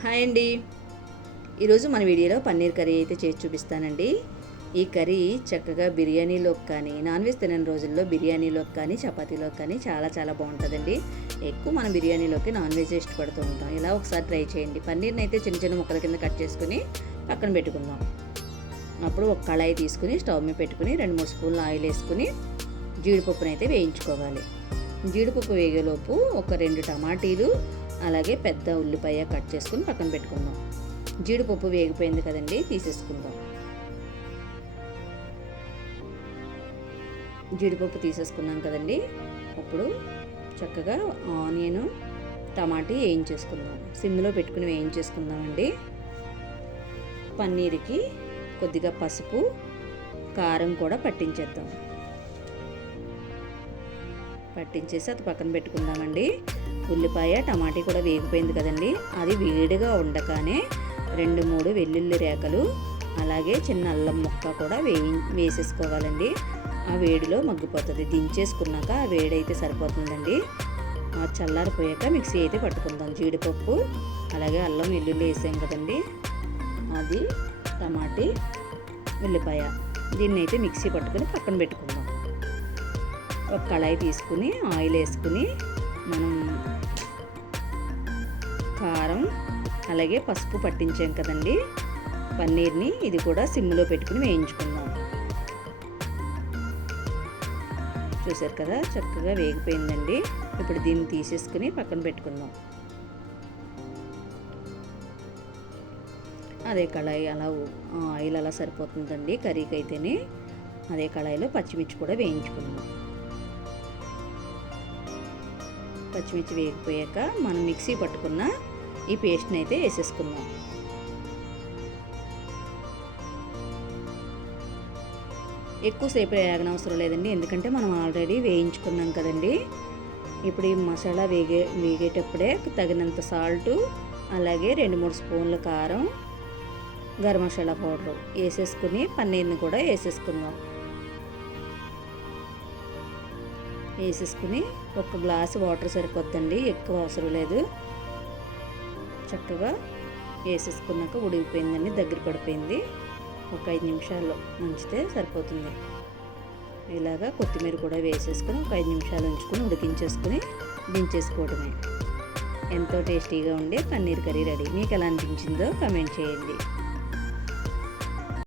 Hi అండి. ఈరోజు మన వీడియోలో పన్నీర్ కర్రీ అయితే చేసి చూపిస్తానండి. ఈ కర్రీ చక్కగా బిర్యానీలోకి కానీ నాన్ వెజ్ తినని రోజుల్లో బిర్యానీలోకి కానీ చపాతీలోకి కానీ చాలా చాలా బాగుంటుందండి. ఎక్కువ మనం బిర్యానీలోకి నాన్ వెజ్ ఇష్టపడుతూ ఉంటాం. ఇలా ఒకసారి ట్రై చేయండి. పన్నీర్ని అయితే చిన్న చిన్న ముక్కల కింద కట్ చేసుకుని పక్కన పెట్టుకుందాం. అప్పుడు ఒక కళాయి తీసుకుని స్టవ్ మీద పెట్టుకుని రెండు మూడు స్పూన్లు ఆయిల్ వేసుకుని జీడిపప్పునైతే అయితే వేయించుకోవాలి. జీడిపప్పు వేగేలోపు ఒక రెండు టమాటీలు అలాగే పెద్ద ఉల్లిపాయ కట్ చేసుకుని పక్కన పెట్టుకుందాం. జీడిపప్పు వేగిపోయింది కదండి తీసేసుకుందాం. జీడిపప్పు తీసేసుకున్నాం కదండి. ఇప్పుడు చక్కగా ఆనియన్ టమాటీ వేయించేసుకుందాం. సిమ్లో పెట్టుకుని వేయించేసుకుందామండి. పన్నీర్కి కొద్దిగా పసుపు కారం కూడా పట్టించేద్దాం. పట్టించేసి అది పక్కన పెట్టుకుందామండి. ఉల్లిపాయ టమాటీ కూడా వేగిపోయింది కదండి. అది వేడిగా ఉండగానే రెండు మూడు వెల్లుల్లి రేఖలు అలాగే చిన్న అల్లం ముక్క కూడా వేయి వేసేసుకోవాలండి. ఆ వేడిలో మగ్గిపోతుంది. దించేసుకున్నాక ఆ వేడి అయితే సరిపోతుందండి. ఆ చల్లారిపోయాక మిక్సీ అయితే పట్టుకుందాం. జీడిపప్పు అలాగే అల్లం వెల్లుల్లి వేసాం కదండి. అది టమాటీ ఉల్లిపాయ. దీన్ని అయితే మిక్సీ పట్టుకొని పక్కన పెట్టుకుందాం. ఒక కళాయి తీసుకుని ఆయిల్ వేసుకుని మనం కారం అలాగే పసుపు పట్టించాం కదండి. పన్నీర్ని ఇది కూడా సిమ్లో పెట్టుకుని వేయించుకుందాం. చూసారు కదా చక్కగా వేగిపోయిందండి. ఇప్పుడు దీన్ని తీసేసుకుని పక్కన పెట్టుకుందాం. అదే కళాయి అలా ఆయిల్ అలా సరిపోతుందండి కర్రీకి అయితేనే అదే కళాయిలో పచ్చిమిర్చి కూడా వేయించుకుందాం. పచ్చిమిర్చి వేగిపోయాక మనం మిక్సీ పట్టుకున్న ఈ పేస్ట్ని అయితే వేసేసుకుందాం. ఎక్కువసేపు వేగనవసరం లేదండి ఎందుకంటే మనం ఆల్రెడీ వేయించుకున్నాం కదండి. ఇప్పుడు ఈ మసాలా వేగే వేగేటప్పుడే తగినంత సాల్టు అలాగే రెండు మూడు స్పూన్ల కారం గరం మసాలా పౌడర్ వేసేసుకుని పన్నీర్ని కూడా వేసేసుకుందాం. వేసేసుకుని ఒక గ్లాసు వాటర్ సరిపోద్దండి ఎక్కువ అవసరం లేదు. చక్కగా వేసేసుకున్నాక ఉడిగిపోయిందండి దగ్గర పడిపోయింది. ఒక ఐదు నిమిషాల్లో ఉంచితే సరిపోతుంది. ఇలాగా కొత్తిమీర కూడా వేసేసుకుని ఒక ఐదు నిమిషాలు ఉంచుకొని ఉడికించేసుకుని దించేసుకోవడమే. ఎంతో టేస్టీగా ఉండే పన్నీర్ కర్రీ రెడీ. మీకు ఎలా అనిపించిందో కమెంట్ చేయండి.